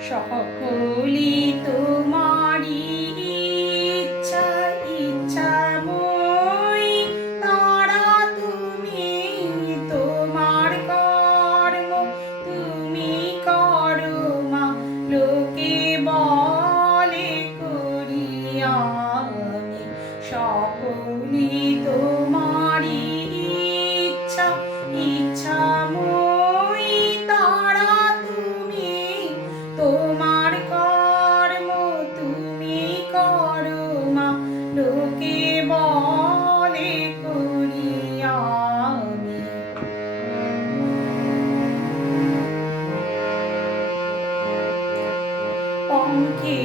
সকলি তোমারি ইচ্ছা ইচ্ছাময় তারা তুমি তোমার কর্ম তুমি করো মা লোকে বলে করি আমি সকলি তোমারি ইচ্ছা ইচ্ছাময় তারা তুমি তোমার কর্ম তুমি করো মা লোকে বলে করি আমি পঙ্কে